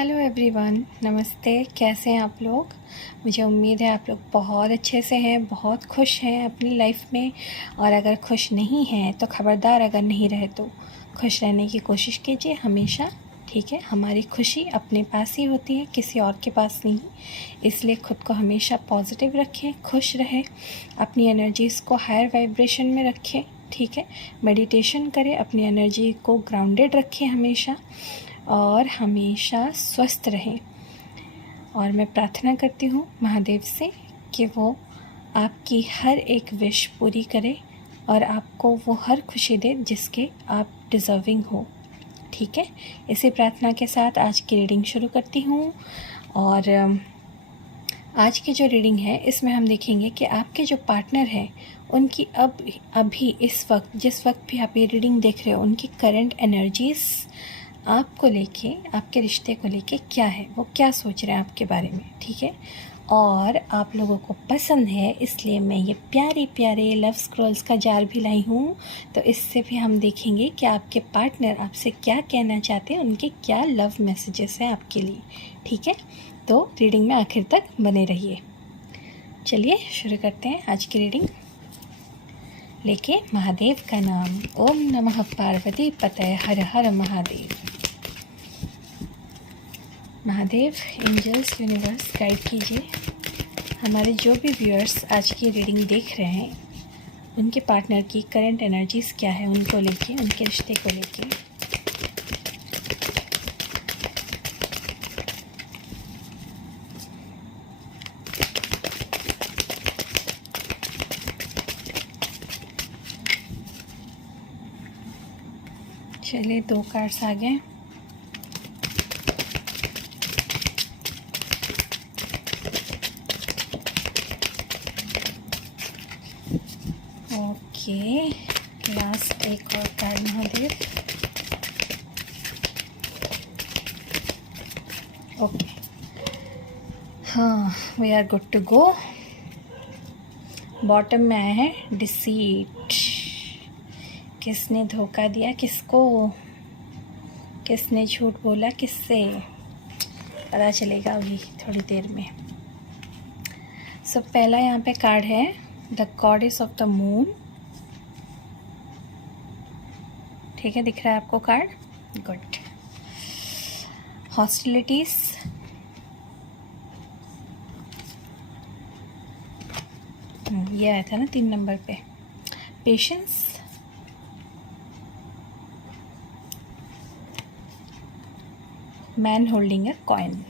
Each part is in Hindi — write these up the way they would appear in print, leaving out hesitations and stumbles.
हेलो एवरीवन, नमस्ते। कैसे हैं आप लोग? मुझे उम्मीद है आप लोग बहुत अच्छे से हैं, बहुत खुश हैं अपनी लाइफ में। और अगर खुश नहीं हैं तो ख़बरदार, अगर नहीं रहे तो खुश रहने की कोशिश कीजिए हमेशा। ठीक है, हमारी खुशी अपने पास ही होती है, किसी और के पास नहीं। इसलिए ख़ुद को हमेशा पॉजिटिव रखें, खुश रहें, अपनी एनर्जीज़ को हायर वाइब्रेशन में रखें। ठीक है, मेडिटेशन करें, अपनी एनर्जी को ग्राउंडेड रखें हमेशा, और हमेशा स्वस्थ रहें। और मैं प्रार्थना करती हूँ महादेव से कि वो आपकी हर एक विश पूरी करे और आपको वो हर खुशी दे जिसके आप डिज़र्विंग हो। ठीक है, इसी प्रार्थना के साथ आज की रीडिंग शुरू करती हूँ। और आज की जो रीडिंग है इसमें हम देखेंगे कि आपके जो पार्टनर हैं उनकी अभी इस वक्त, जिस वक्त भी आप ये रीडिंग देख रहे हो, उनकी करंट एनर्जीज़ आपको लेके, आपके रिश्ते को लेके क्या है, वो क्या सोच रहे हैं आपके बारे में। ठीक है, और आप लोगों को पसंद है इसलिए मैं ये प्यारे प्यारे लव स्क्रॉल्स का जार भी लाई हूँ। तो इससे भी हम देखेंगे कि आपके पार्टनर आपसे क्या कहना चाहते हैं, उनके क्या लव मैसेजेस हैं आपके लिए। ठीक है, तो रीडिंग में आखिर तक बने रहिए। चलिए शुरू करते हैं आज की रीडिंग लेके महादेव का नाम। ओम नमः पार्वती पतये हर हर Mahadev. Mahadev, angels, universe guide कीजिए हमारे जो भी व्यूअर्स आज की रीडिंग देख रहे हैं, उनके पार्टनर की करंट एनर्जीज़ क्या है, उनको लेके, उनके रिश्ते को लेके। चलिए 2 कार्ड्स आ गए। ओके, लास्ट एक और कार्ड महादेव। ओके, हाँ, we are good to go. Bottom में आया है डिसीट। किसने धोखा दिया किसको, किसने झूठ बोला किससे, पता चलेगा अभी थोड़ी देर में। पहला यहाँ पे कार्ड है the goddess of the moon. ठीक है, दिख रहा है आपको कार्ड? गुड। हॉस्टिलिटीज, ये आया था ना 3 नंबर पे। Patience, man holding a coin.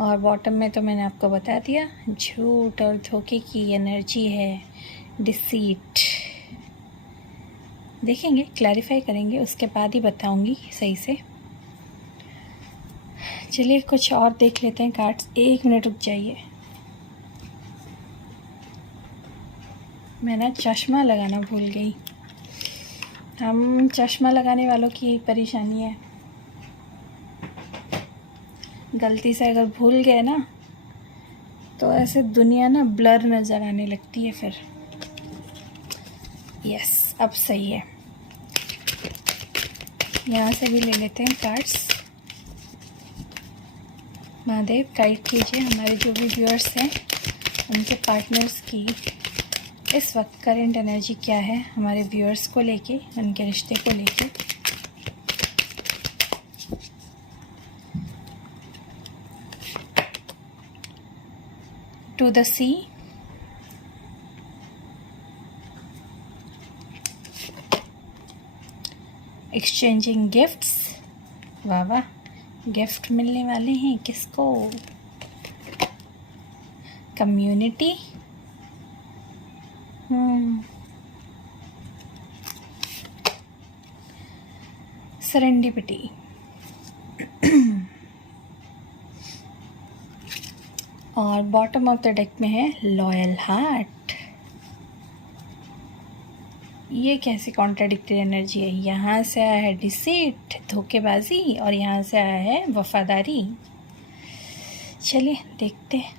और बॉटम में तो मैंने आपको बता दिया, झूठ और धोखे की एनर्जी है, डिसीट। देखेंगे, क्लैरिफाई करेंगे, उसके बाद ही बताऊंगी सही से। चलिए कुछ और देख लेते हैं कार्ड्स। 1 मिनट रुक जाइए, मैं ना चश्मा लगाना भूल गई। हम चश्मा लगाने वालों की यही परेशानी है, गलती से अगर भूल गए ना तो ऐसे दुनिया ना ब्लर नज़र आने लगती है फिर। यस, अब सही है। यहाँ से भी ले लेते हैं कार्ड्स। महादेव गाइड कीजिए हमारे जो भी व्यूअर्स हैं, उनके पार्टनर्स की इस वक्त करंट एनर्जी क्या है, हमारे व्यूअर्स को लेके, उनके रिश्ते को लेके। To the sea, exchanging gifts. वाह वाह, गिफ्ट मिलने वाले हैं किसको? Community, serendipity. और बॉटम ऑफ द डेक में है लॉयल हार्ट। ये कैसी कॉन्ट्राडिक्टरी एनर्जी है? यहाँ से आया है डिसीट, धोखेबाजी, और यहाँ से आया है वफादारी। चलिए देखते हैं।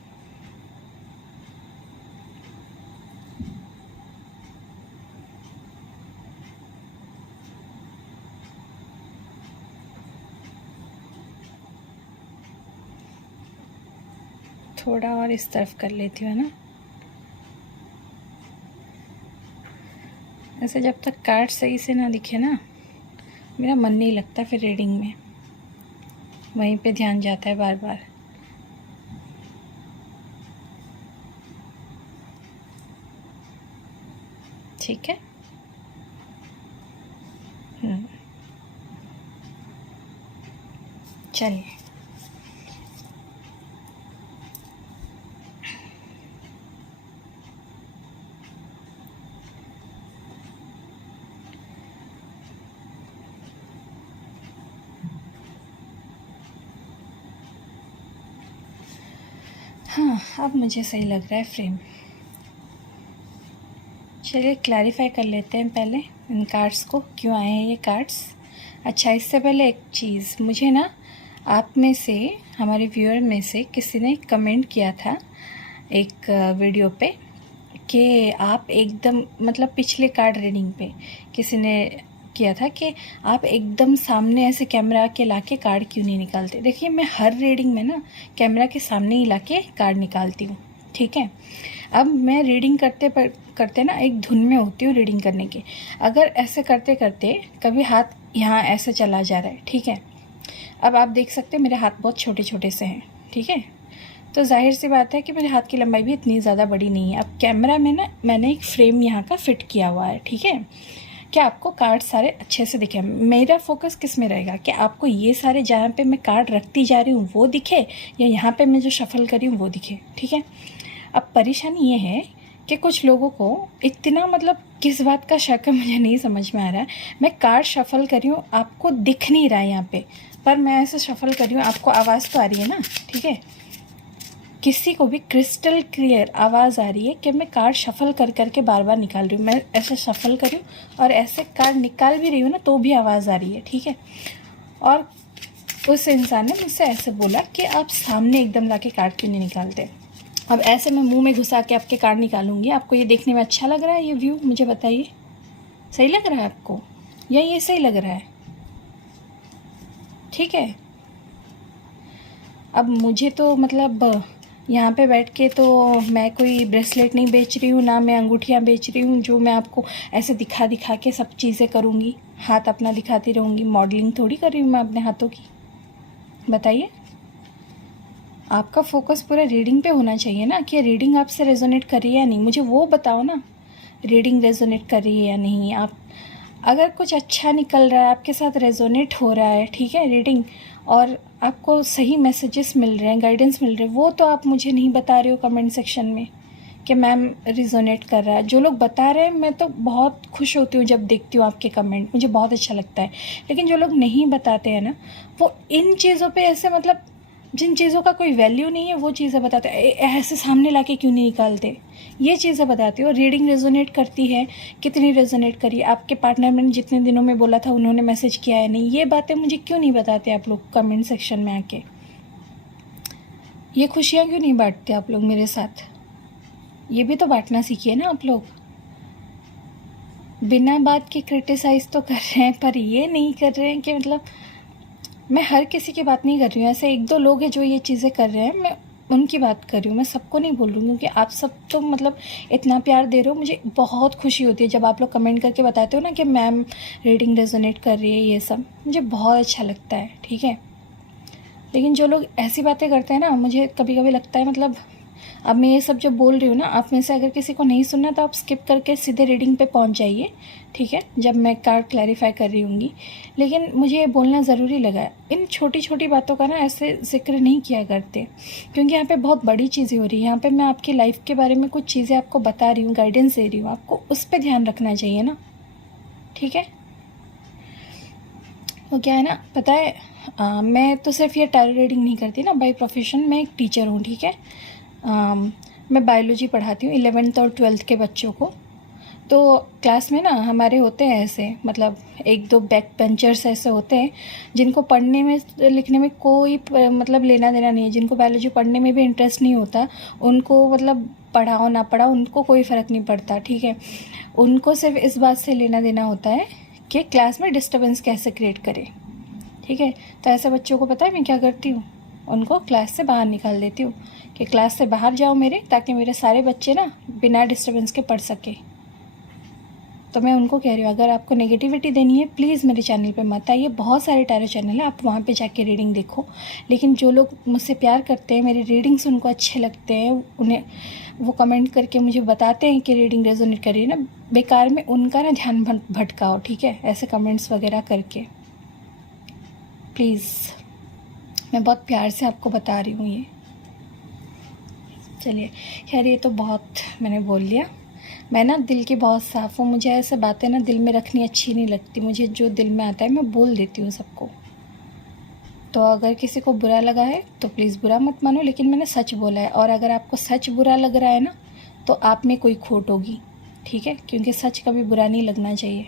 थोड़ा और इस तरफ कर लेती हूँ, है ना। ऐसे जब तक कार्ड सही से ना दिखे ना, मेरा मन नहीं लगता फिर रीडिंग में, वहीं पे ध्यान जाता है बार बार। ठीक है। चलिए, हाँ अब मुझे सही लग रहा है फ्रेम। चलिए क्लैरिफाई कर लेते हैं पहले इन कार्ड्स को, क्यों आए हैं ये कार्ड्स। अच्छा, इससे पहले एक चीज़, मुझे ना आप में से, हमारे व्यूअर में से किसी ने कमेंट किया था एक वीडियो पे कि आप एकदम, मतलब पिछले कार्ड रीडिंग पे किसी ने किया था कि आप एकदम सामने ऐसे कैमरा के लाके कार्ड क्यों नहीं निकालते। देखिए, मैं हर रीडिंग में ना कैमरा के सामने ही लाके कार्ड निकालती हूँ, ठीक है। अब मैं रीडिंग करते ना एक धुन में होती हूँ रीडिंग करने की। अगर ऐसे करते करते कभी हाथ यहाँ ऐसे चला जा रहा है, ठीक है। अब आप देख सकते हैं मेरे हाथ बहुत छोटे छोटे से हैं, ठीक है। तो जाहिर सी बात है कि मेरे हाथ की लंबाई भी इतनी ज़्यादा बड़ी नहीं है। अब कैमरा में ना मैंने एक फ्रेम यहाँ का फिट किया हुआ है, ठीक है, कि आपको कार्ड सारे अच्छे से दिखे। मेरा फोकस किस में रहेगा कि आपको ये सारे जहाँ पे मैं कार्ड रखती जा रही हूँ वो दिखे, या यहाँ पे मैं जो शफल करी हूँ वो दिखे, ठीक है। अब परेशानी ये है कि कुछ लोगों को इतना, मतलब किस बात का शक है मुझे नहीं समझ में आ रहा है। मैं कार्ड शफल करी हूँ, आपको दिख नहीं रहा है यहाँ पे, पर मैं ऐसे शफल करी हूँ, आपको आवाज़ तो आ रही है ना, ठीक है। किसी को भी क्रिस्टल क्लियर आवाज़ आ रही है कि मैं कार्ड शफल कर करके बार बार निकाल रही हूँ। मैं ऐसे शफल कर रही हूँ और ऐसे कार्ड निकाल भी रही हूँ ना, तो भी आवाज़ आ रही है, ठीक है। और उस इंसान ने मुझसे ऐसे बोला कि आप सामने एकदम लाके कार्ड क्यों नहीं निकालते। अब ऐसे मैं मुंह में घुसा के आपके कार्ड निकालूंगी, आपको ये देखने में अच्छा लग रहा है? ये व्यू मुझे बताइए, सही लग रहा है आपको, या ये सही लग रहा है? ठीक है। अब मुझे तो मतलब यहाँ पे बैठ के तो मैं कोई ब्रेसलेट नहीं बेच रही हूँ, ना मैं अंगूठियाँ बेच रही हूँ जो मैं आपको ऐसे दिखा दिखा के सब चीज़ें करूँगी, हाथ अपना दिखाती रहूँगी। मॉडलिंग थोड़ी कर रही हूँ मैं अपने हाथों की, बताइए। आपका फोकस पूरा रीडिंग पे होना चाहिए ना, कि रीडिंग आपसे रेजोनेट कर रही है या नहीं, मुझे वो बताओ ना, रीडिंग रेजोनेट कर रही है या नहीं। आप अगर कुछ अच्छा निकल रहा है, आपके साथ रेजोनेट हो रहा है, ठीक है, रीडिंग, और आपको सही मैसेजेस मिल रहे हैं, गाइडेंस मिल रहे हैं, वो तो आप मुझे नहीं बता रहे हो कमेंट सेक्शन में कि मैम रिजोनेट कर रहा है। जो लोग बता रहे हैं मैं तो बहुत खुश होती हूँ जब देखती हूँ आपके कमेंट, मुझे बहुत अच्छा लगता है। लेकिन जो लोग नहीं बताते हैं ना, वो इन चीज़ों पे ऐसे, मतलब जिन चीज़ों का कोई वैल्यू नहीं है वो चीज़ें बताते हैं। ऐसे सामने लाके क्यों नहीं निकालते, ये चीज़ें बताती हो। रीडिंग रेजोनेट करती है, कितनी रेजोनेट करी, आपके पार्टनर ने जितने दिनों में बोला था उन्होंने मैसेज किया है नहीं, ये बातें मुझे क्यों नहीं बताते आप लोग कमेंट सेक्शन में आके। ये खुशियाँ क्यों नहीं बांटते आप लोग मेरे साथ? ये भी तो बांटना सीखिए ना आप लोग। बिना बात के क्रिटिसाइज़ तो कर रहे हैं, पर ये नहीं कर रहे हैं कि, मतलब मैं हर किसी की बात नहीं कर रही हूँ, ऐसे एक दो लोग हैं जो ये चीज़ें कर रहे हैं, मैं उनकी बात कर रही हूँ, मैं सबको नहीं बोल रही हूँ। क्योंकि आप सब तो मतलब इतना प्यार दे रहे हो, मुझे बहुत खुशी होती है जब आप लोग कमेंट करके बताते हो ना कि मैम रीडिंग रेजोनेट कर रही है, ये सब मुझे बहुत अच्छा लगता है, ठीक है। लेकिन जो लोग ऐसी बातें करते हैं ना, मुझे कभी कभी लगता है, मतलब अब मैं ये सब जो बोल रही हूँ ना, आप में से अगर किसी को नहीं सुनना तो आप स्किप करके सीधे रीडिंग पे पहुँच जाइए, ठीक है, जब मैं कार्ड क्लैरिफाई कर रही हूँगी। लेकिन मुझे ये बोलना ज़रूरी लगा, इन छोटी छोटी बातों का ना ऐसे जिक्र नहीं किया करते, क्योंकि यहाँ पे बहुत बड़ी चीज़ें हो रही है। यहाँ पे मैं आपकी लाइफ के बारे में कुछ चीज़ें आपको बता रही हूँ, गाइडेंस दे रही हूँ, आपको उस पर ध्यान रखना चाहिए ना, ठीक है। वो क्या है ना, पता है, मैं तो सिर्फ ये टैरो रीडिंग नहीं करती ना, बाय प्रोफेशन मैं एक टीचर हूँ, ठीक है। मैं बायोलॉजी पढ़ाती हूँ 11th और 12th के बच्चों को। तो क्लास में ना हमारे होते हैं ऐसे, मतलब एक दो बैक बेंचर्स ऐसे होते हैं जिनको पढ़ने में लिखने में कोई मतलब लेना देना नहीं है, जिनको बायोलॉजी पढ़ने में भी इंटरेस्ट नहीं होता, उनको मतलब पढ़ाओ ना पढ़ाओ उनको कोई फ़र्क नहीं पड़ता, ठीक है। उनको सिर्फ इस बात से लेना देना होता है कि क्लास में डिस्टर्बेंस कैसे क्रिएट करें, ठीक है। तो ऐसे बच्चों को पता है मैं क्या करती हूँ, उनको क्लास से बाहर निकाल देती हूँ कि क्लास से बाहर जाओ मेरे, ताकि मेरे सारे बच्चे ना बिना डिस्टर्बेंस के पढ़ सके। तो मैं उनको कह रही हूँ, अगर आपको नेगेटिविटी देनी है प्लीज़ मेरे चैनल पे मत आइए। बहुत सारे टैरो चैनल है, आप वहाँ पे जाके रीडिंग देखो। लेकिन जो लोग मुझसे प्यार करते हैं, मेरे रीडिंग्स उनको अच्छे लगते हैं, उन्हें वो कमेंट करके मुझे बताते हैं कि रीडिंग रेजोनेट कर रही है ना, बेकार में उनका ना ध्यान भटकाओ, ठीक है, ऐसे कमेंट्स वगैरह करके प्लीज़। मैं बहुत प्यार से आपको बता रही हूँ ये। चलिए खैर, ये तो बहुत मैंने बोल लिया। मैं ना दिल की बहुत साफ़ हूँ, मुझे ऐसे बातें ना दिल में रखनी अच्छी नहीं लगती। मुझे जो दिल में आता है मैं बोल देती हूँ सबको। तो अगर किसी को बुरा लगा है तो प्लीज़ बुरा मत मानो, लेकिन मैंने सच बोला है। और अगर आपको सच बुरा लग रहा है ना, तो आप में कोई खोट होगी, ठीक है, क्योंकि सच कभी बुरा नहीं लगना चाहिए।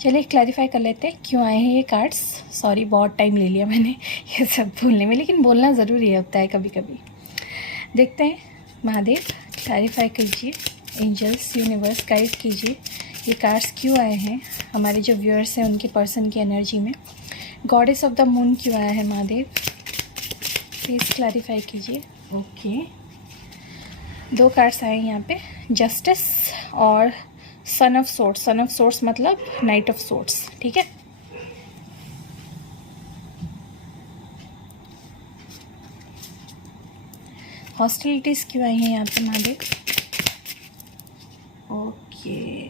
चलिए क्लैरिफाई कर लेते हैं क्यों आए हैं ये कार्ड्स। सॉरी बहुत टाइम ले लिया मैंने ये सब बोलने में, लेकिन बोलना ज़रूरी होता है कभी कभी। देखते हैं, महादेव क्लैरिफाई कीजिए, एंजल्स यूनिवर्स गाइड कीजिए, ये कार्ड्स क्यों आए हैं हमारे जो व्यूअर्स हैं उनके पर्सन की एनर्जी में। गॉडेस ऑफ द मून क्यों आया है महादेव, प्लीज़ क्लैरिफाई कीजिए। ओके, 2 कार्ड्स आए हैं यहाँ पे, जस्टिस और son of swords. Son of swords मतलब नाइट ऑफ सोर्ड्स, ठीक है। हॉस्टिलिटीज़ क्यों आई हैं यहाँ पे महादेव। ओके,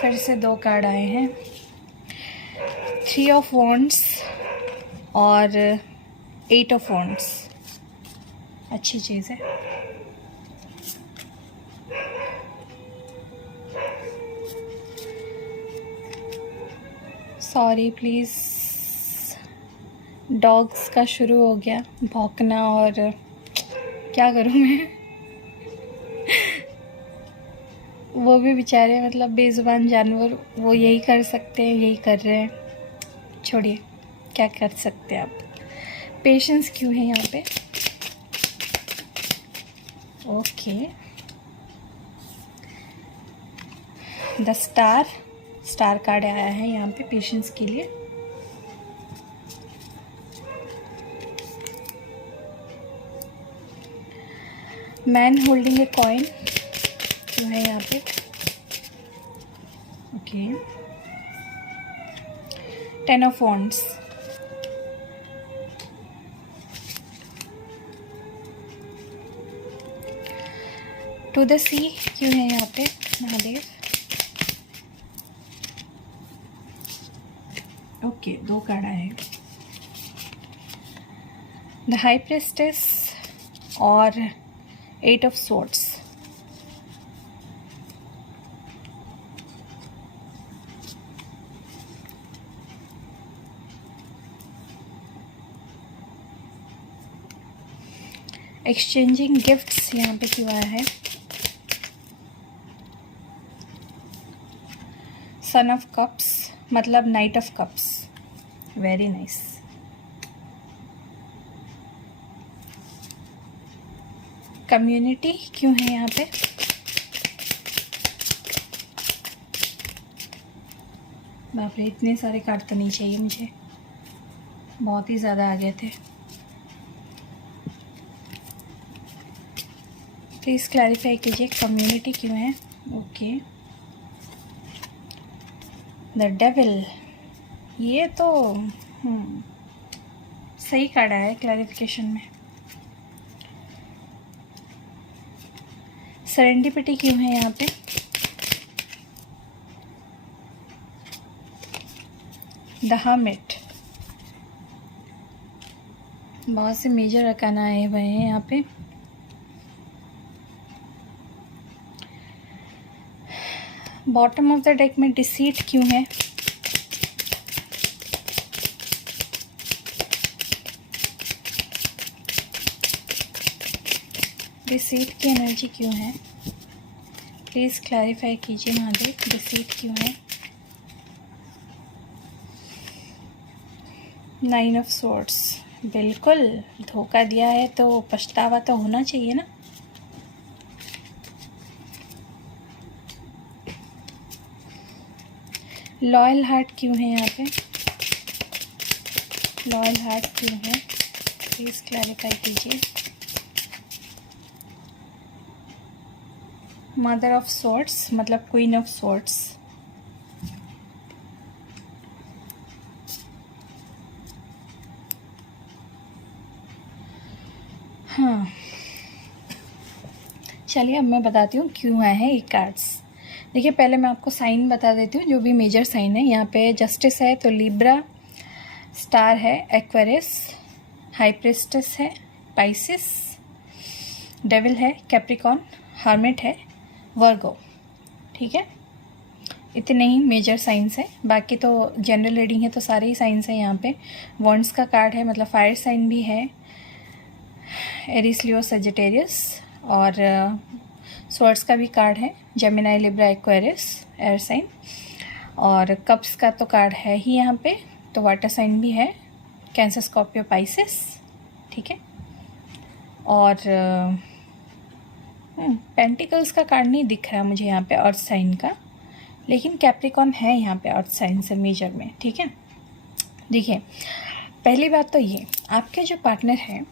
फिर से 2 कार्ड आए हैं, 3 ऑफ वॉन्ड्स और 8 ऑफ वॉन्ड्स। अच्छी चीज़ है। सॉरी प्लीज़, डॉग्स का शुरू हो गया भौंकना, और क्या करूँ मैं वो भी बेचारे मतलब बेज़ुबान जानवर, वो यही कर सकते हैं, यही कर रहे हैं, छोड़िए क्या कर सकते हैं आप। पेशेंस क्यों है यहाँ पे। ओके, द स्टार कार्ड आया है यहाँ पे पेशेंस के लिए। मैन होल्डिंग ए कॉइन क्यों है यहाँ पे। Okay, 10 of wands. टू द सी क्यों है यहाँ पे महादेव। ओके, 2 कार्ड आए, द हाई प्रेस्टेस और 8 ऑफ स्वॉर्ड्स। एक्सचेंजिंग गिफ्ट्स यहाँ पे क्यों आया है। सन ऑफ कप्स मतलब night of cups, very nice. Community क्यों है यहाँ पे। बाप रे, इतने सारे कार्ड तो नहीं चाहिए मुझे, बहुत ही ज़्यादा आ गए थे। प्लीज़ क्लैरिफाई कीजिए कम्युनिटी क्यों है। ओके, द डेविल, ये तो सही कार्ड आया है क्लैरिफिकेशन में। सेरेंडिपिटी क्यों है यहाँ पे। द हर्मिट, बहुत से मेजर अरकाना आए हुए हैं यहाँ पे। बॉटम ऑफ द डेक में डिसीट क्यों है। डिसीट की एनर्जी क्यों है, प्लीज़ क्लैरिफाई कीजिए महादेव, डिसीट क्यों है। 9 ऑफ स्वॉर्ड्स, बिल्कुल धोखा दिया है तो पछतावा तो होना चाहिए ना। लॉयल हार्ट क्यों है यहाँ पे। लॉयल हार्ट क्यों है, प्लीज़ क्लैरिफाई कीजिए। मदर ऑफ स्वॉर्ड्स मतलब क्वीन ऑफ स्वॉर्ड्स। हाँ, चलिए अब मैं बताती हूँ क्यों आए हैं ये कार्ड्स। देखिए, पहले मैं आपको साइन बता देती हूँ, जो भी मेजर साइन है। यहाँ पे जस्टिस है तो लिब्रा, स्टार है एक्वेरियस, हाई प्रिस्टेस है पाइसिस, डेविल है कैप्रिकॉन, हार्मिट है वर्गो। ठीक है, इतने ही मेजर साइंस हैं। बाकी तो जनरल रीडिंग है तो सारे ही साइंस हैं यहाँ पे। वॉन्ड्स का कार्ड है मतलब फायर साइन भी है, एरिस लियो सजिटेरियस, और स्वॉर्ड्स का भी कार्ड है, Gemini Libra Aquarius air sign, और कप्स का तो कार्ड है ही यहाँ पे, तो वाटर साइन भी है, कैंसर स्कॉर्पियो पाइसेस। ठीक है, और पेंटिकल्स का कार्ड नहीं दिख रहा मुझे यहाँ पे अर्थ साइन का, लेकिन कैप्रिकॉन है यहाँ पे अर्थ साइन से मेजर में। ठीक है, देखिए पहली बात तो ये, आपके जो पार्टनर है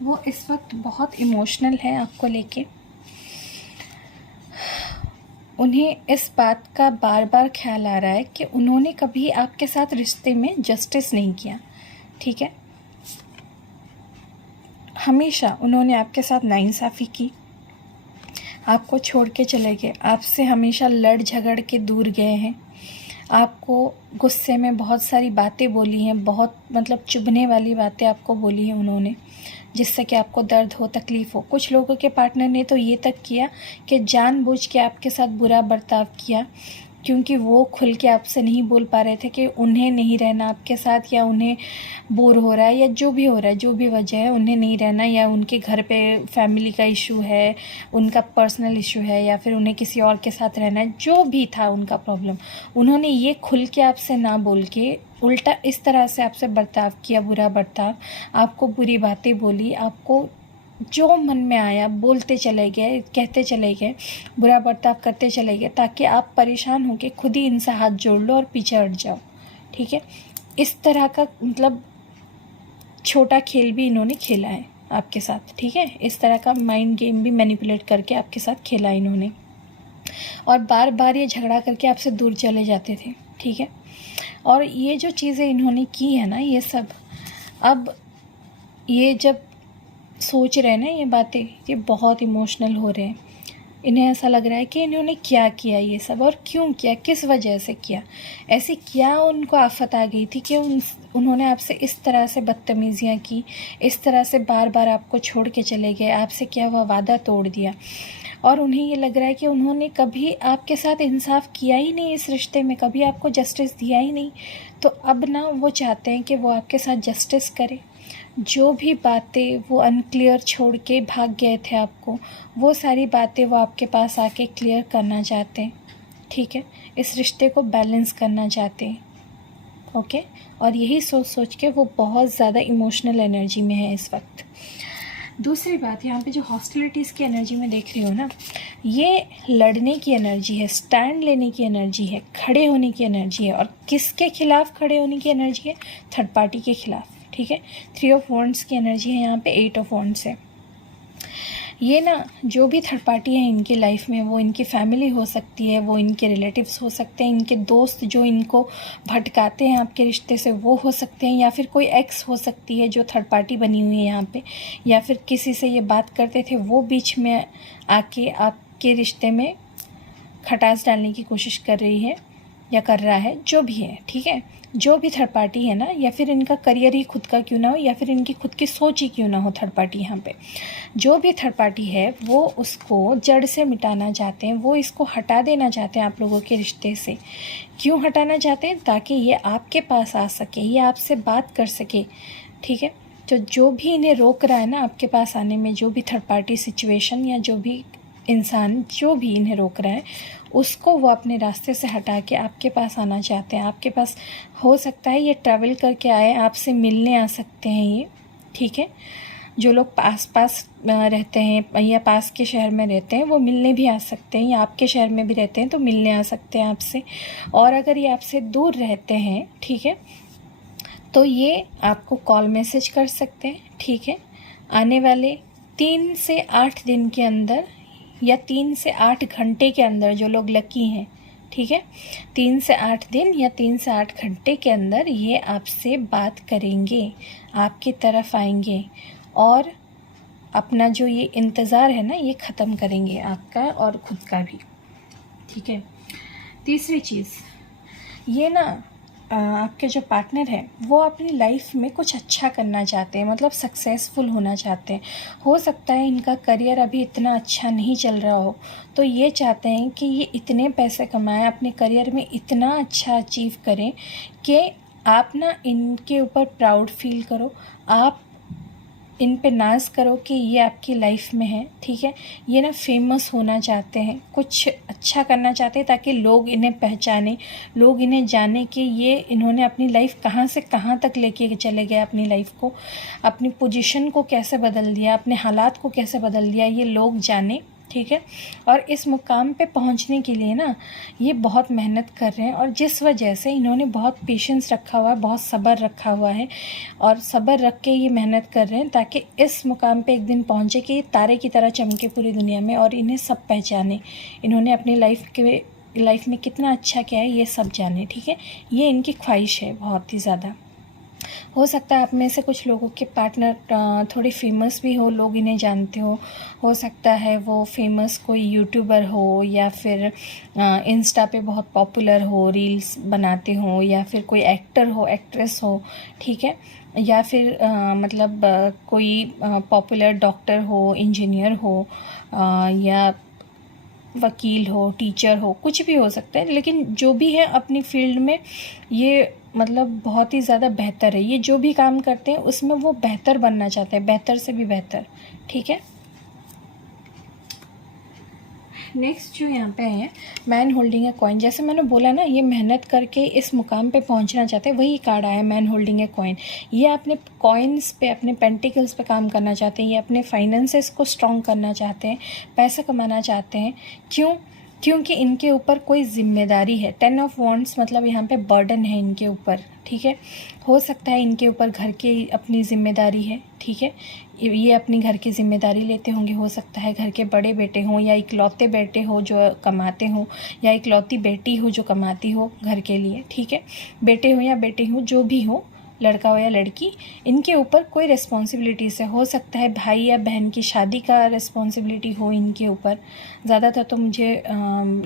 वो इस वक्त बहुत इमोशनल है आपको लेके। उन्हें इस बात का बार बार ख्याल आ रहा है कि उन्होंने कभी आपके साथ रिश्ते में जस्टिस नहीं किया। ठीक है, हमेशा उन्होंने आपके साथ नाइंसाफ़ी की, आपको छोड़ के चले गए, आपसे हमेशा लड़ झगड़ के दूर गए हैं, आपको गुस्से में बहुत सारी बातें बोली हैं, बहुत मतलब चुभने वाली बातें आपको बोली हैं उन्होंने, जिससे कि आपको दर्द हो, तकलीफ़ हो। कुछ लोगों के पार्टनर ने तो ये तक किया कि जानबूझ के आपके साथ बुरा बर्ताव किया, क्योंकि वो खुल के आपसे नहीं बोल पा रहे थे कि उन्हें नहीं रहना आपके साथ, या उन्हें बोर हो रहा है, या जो भी हो रहा है, जो भी वजह है उन्हें नहीं रहना, या उनके घर पे फैमिली का इशू है, उनका पर्सनल इशू है, या फिर उन्हें किसी और के साथ रहना है, जो भी था उनका प्रॉब्लम, उन्होंने ये खुल के आपसे ना बोल के उल्टा इस तरह से आपसे बर्ताव किया, बुरा बर्ताव, आपको बुरी बातें बोली, आपको जो मन में आया बोलते चले गए, कहते चले गए, बुरा बर्ताव करते चले गए, ताकि आप परेशान होकर खुद ही इनसे हाथ जोड़ लो और पीछे हट जाओ। ठीक है, इस तरह का मतलब छोटा खेल भी इन्होंने खेला है आपके साथ। ठीक है, इस तरह का माइंड गेम भी मैनिपुलेट करके आपके साथ खेला इन्होंने, और बार बार ये झगड़ा करके आपसे दूर चले जाते थे। ठीक है, और ये जो चीज़ें इन्होंने की है ना, ये सब अब ये जब सोच रहे हैं ना ये बातें, ये बहुत इमोशनल हो रहे हैं। इन्हें ऐसा लग रहा है कि इन्होंने क्या किया ये सब, और क्यों किया, किस वजह से किया, ऐसी क्या उनको आफत आ गई थी कि उन्होंने आपसे इस तरह से बदतमीज़ियाँ की, इस तरह से बार बार आपको छोड़ के चले गए, आपसे क्या हुआ वादा तोड़ दिया। और उन्हें ये लग रहा है कि उन्होंने कभी आपके साथ इंसाफ किया ही नहीं इस रिश्ते में, कभी आपको जस्टिस दिया ही नहीं। तो अब ना वो चाहते हैं कि वो आपके साथ जस्टिस करे। जो भी बातें वो अनक्लियर छोड़ के भाग गए थे आपको, वो सारी बातें वो आपके पास आके क्लियर करना चाहते हैं। ठीक है, इस रिश्ते को बैलेंस करना चाहते हैं। ओके, और यही सोच सोच के वो बहुत ज़्यादा इमोशनल एनर्जी में है इस वक्त। दूसरी बात, यहाँ पे जो हॉस्टिलिटीज़ की एनर्जी में देख रही हो ना, ये लड़ने की एनर्जी है, स्टैंड लेने की एनर्जी है, खड़े होने की एनर्जी है। और किसके खिलाफ खड़े होने की एनर्जी है? थर्ड पार्टी के खिलाफ। ठीक है, 3 ऑफ वॉन्ड्स की एनर्जी है यहाँ पे, 8 ऑफ वॉन्ड्स है। ये ना जो भी थर्ड पार्टी है इनकी लाइफ में, वो इनकी फैमिली हो सकती है, वो इनके रिलेटिव्स हो सकते हैं, इनके दोस्त जो इनको भटकाते हैं आपके रिश्ते से वो हो सकते हैं, या फिर कोई एक्स हो सकती है जो थर्ड पार्टी बनी हुई है यहाँ पे, या फिर किसी से ये बात करते थे वो बीच में आके आपके रिश्ते में खटास डालने की कोशिश कर रही है या कर रहा है, जो भी है। ठीक है, जो भी थर्ड पार्टी है ना, या फिर इनका करियर ही खुद का क्यों ना हो, या फिर इनकी खुद की सोच ही क्यों ना हो, थर्ड पार्टी यहाँ पे जो भी थर्ड पार्टी है वो उसको जड़ से मिटाना चाहते हैं, वो इसको हटा देना चाहते हैं आप लोगों के रिश्ते से। क्यों हटाना चाहते हैं? ताकि ये आपके पास आ सके, ये आपसे बात कर सके। ठीक है, तो जो भी इन्हें रोक रहा है ना आपके पास आने में, जो भी थर्ड पार्टी सिचुएशन या जो भी इंसान जो भी इन्हें रोक रहा है, उसको वो अपने रास्ते से हटा के आपके पास आना चाहते हैं। आपके पास हो सकता है ये ट्रैवल करके आए, आपसे मिलने आ सकते हैं ये। ठीक है, जो लोग पास पास रहते हैं या पास के शहर में रहते हैं वो मिलने भी आ सकते हैं, या आपके शहर में भी रहते हैं तो मिलने आ सकते हैं आपसे। और अगर ये आपसे दूर रहते हैं, ठीक है, तो ये आपको कॉल मैसेज कर सकते हैं, ठीक है। आने वाले 3 से 8 दिन के अंदर या 3 से 8 घंटे के अंदर, जो लोग लकी हैं, ठीक है, 3 से 8 दिन या 3 से 8 घंटे के अंदर ये आपसे बात करेंगे, आपकी तरफ आएंगे और अपना जो ये इंतज़ार है ना, ये ख़त्म करेंगे, आपका और ख़ुद का भी, ठीक है। तीसरी चीज़ ये ना, आपके जो पार्टनर है वो अपनी लाइफ में कुछ अच्छा करना चाहते हैं, मतलब सक्सेसफुल होना चाहते हैं। हो सकता है इनका करियर अभी इतना अच्छा नहीं चल रहा हो, तो ये चाहते हैं कि ये इतने पैसे कमाएं, अपने करियर में इतना अच्छा अचीव करें कि आप ना इनके ऊपर प्राउड फील करो, आप इन पे नाज करो कि ये आपकी लाइफ में है, ठीक है। ये ना फेमस होना चाहते हैं, कुछ अच्छा करना चाहते हैं ताकि लोग इन्हें पहचाने, लोग इन्हें जाने कि ये इन्होंने अपनी लाइफ कहाँ से कहाँ तक लेके चले गए, अपनी लाइफ को, अपनी पोजीशन को कैसे बदल दिया, अपने हालात को कैसे बदल दिया, ये लोग जाने, ठीक है। और इस मुकाम पे पहुंचने के लिए ना ये बहुत मेहनत कर रहे हैं, और जिस वजह से इन्होंने बहुत पेशेंस रखा हुआ है, बहुत सब्र रखा हुआ है, और सब्र रख के ये मेहनत कर रहे हैं ताकि इस मुकाम पे एक दिन पहुंचे कि ये तारे की तरह चमके पूरी दुनिया में और इन्हें सब पहचाने, इन्होंने अपनी लाइफ में कितना अच्छा किया है ये सब जाने, ठीक है। ये इनकी ख्वाहिश है बहुत ही ज़्यादा। हो सकता है आप में से कुछ लोगों के पार्टनर थोड़े फेमस भी हो, लोग इन्हें जानते हो सकता है वो फेमस कोई यूट्यूबर हो, या फिर इंस्टा पे बहुत पॉपुलर हो, रील्स बनाते हो, या फिर कोई एक्टर हो, एक्ट्रेस हो, ठीक है, या फिर कोई पॉपुलर डॉक्टर हो, इंजीनियर हो, या वकील हो, टीचर हो, कुछ भी हो सकता है, लेकिन जो भी है अपनी फील्ड में ये बहुत ही ज़्यादा बेहतर है। ये जो भी काम करते हैं उसमें वो बेहतर बनना चाहते हैं, बेहतर से भी बेहतर, ठीक है। नेक्स्ट जो यहाँ पे है, मैन होल्डिंग ए कॉइन। जैसे मैंने बोला ना, ये मेहनत करके इस मुकाम पे पहुँचना चाहते हैं, वही कार्ड आया मैन होल्डिंग ए कॉइन। ये अपने कॉइन्स पे, अपने पेंटिकल्स पे काम करना चाहते हैं, ये अपने फाइनेंसेस को स्ट्रॉन्ग करना चाहते हैं, पैसा कमाना चाहते हैं। क्योंकि इनके ऊपर कोई जिम्मेदारी है। 10 ऑफ वॉन्ड्स मतलब यहाँ पे बर्डन है इनके ऊपर, ठीक है। हो सकता है इनके ऊपर घर की अपनी जिम्मेदारी है, ठीक है, ये अपनी घर की जिम्मेदारी लेते होंगे। हो सकता है घर के बड़े बेटे हों, या इकलौते बेटे हो जो कमाते हों, या इकलौती बेटी हो जो कमाती हो घर के लिए, ठीक है। बेटे हो या बेटी हो, जो भी हो, लड़का हो या लड़की, इनके ऊपर कोई रिस्पॉन्सिबिलिटीज़ है। हो सकता है भाई या बहन की शादी का रिस्पॉन्सिबिलिटी हो इनके ऊपर। ज़्यादातर तो मुझे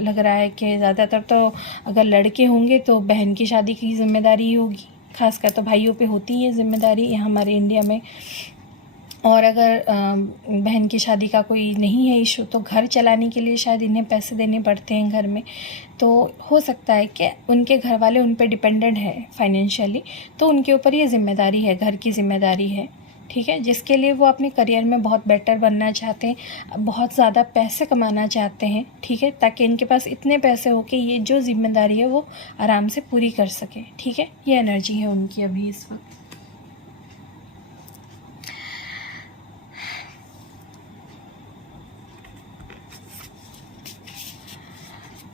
लग रहा है कि ज़्यादातर तो अगर लड़के होंगे तो बहन की शादी की जिम्मेदारी ही होगी, खासकर तो भाइयों पे होती है जिम्मेदारी यहाँ हमारे इंडिया में। और अगर बहन की शादी का कोई नहीं है इशू, तो घर चलाने के लिए शायद इन्हें पैसे देने पड़ते हैं घर में, तो हो सकता है कि उनके घर वाले उन पे डिपेंडेंट है फाइनेंशियली, तो उनके ऊपर ये जिम्मेदारी है, घर की जिम्मेदारी है, ठीक है, जिसके लिए वो अपने करियर में बहुत बेटर बनना चाहते हैं, बहुत ज़्यादा पैसे कमाना चाहते हैं, ठीक है, ताकि इनके पास इतने पैसे हो कि ये जो जिम्मेदारी है वो आराम से पूरी कर सके, ठीक है। ये एनर्जी है उनकी अभी इस वक्त।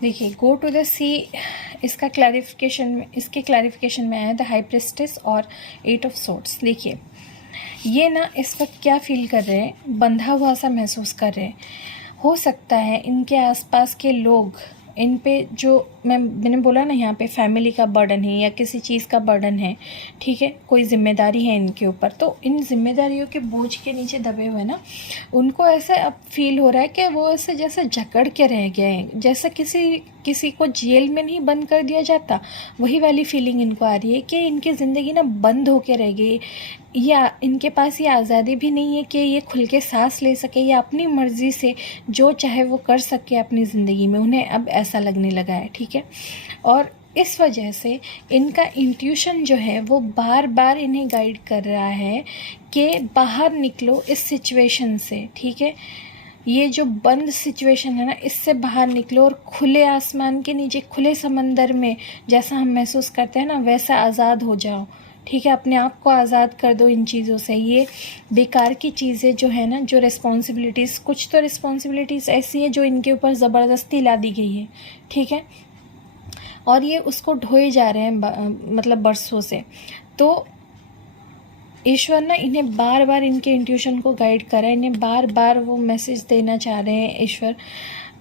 देखिए, गो टू द सी, इसके क्लैरिफिकेशन में आया द हाई प्रिस्टेस और 8 ऑफ सोर्ड्स। देखिए, ये ना इस वक्त क्या फील कर रहे हैं, बंधा हुआ सा महसूस कर रहे हैं। हो सकता है इनके आसपास के लोग इन पे, जो मैंने बोला ना, यहाँ पे फैमिली का बर्डन है या किसी चीज़ का बर्डन है, ठीक है, कोई जिम्मेदारी है इनके ऊपर, तो इन जिम्मेदारियों के बोझ के नीचे दबे हुए ना, उनको ऐसे अब फील हो रहा है कि वो ऐसे जैसे जकड़ के रह गए हैं, जैसे किसी को जेल में नहीं बंद कर दिया जाता, वही वाली फीलिंग इनको आ रही है कि इनकी ज़िंदगी ना बंद होके रह गई, या इनके पास ये आज़ादी भी नहीं है कि ये खुल के सांस ले सके या अपनी मर्ज़ी से जो चाहे वो कर सके अपनी ज़िंदगी में, उन्हें अब ऐसा लगने लगा है, ठीक है। और इस वजह से इनका इंट्यूशन जो है वो बार बार इन्हें गाइड कर रहा है कि बाहर निकलो इस सिचुएशन से, ठीक है, ये जो बंद सिचुएशन है ना, इससे बाहर निकलो और खुले आसमान के नीचे, खुले समंदर में जैसा हम महसूस करते हैं ना, वैसा आज़ाद हो जाओ, ठीक है। अपने आप को आज़ाद कर दो इन चीज़ों से। ये बेकार की चीज़ें जो है ना, जो रिस्पॉन्सिबिलिटीज़, कुछ तो रिस्पॉन्सिबिलिटीज़ ऐसी हैं जो इनके ऊपर ज़बरदस्ती ला दी गई है, ठीक है, और ये उसको ढोए जा रहे हैं बरसों से। तो ईश्वर ना इन्हें बार बार इनके इंट्यूशन को गाइड कर रहा है, इन्हें बार बार वो मैसेज देना चाह रहे हैं ईश्वर,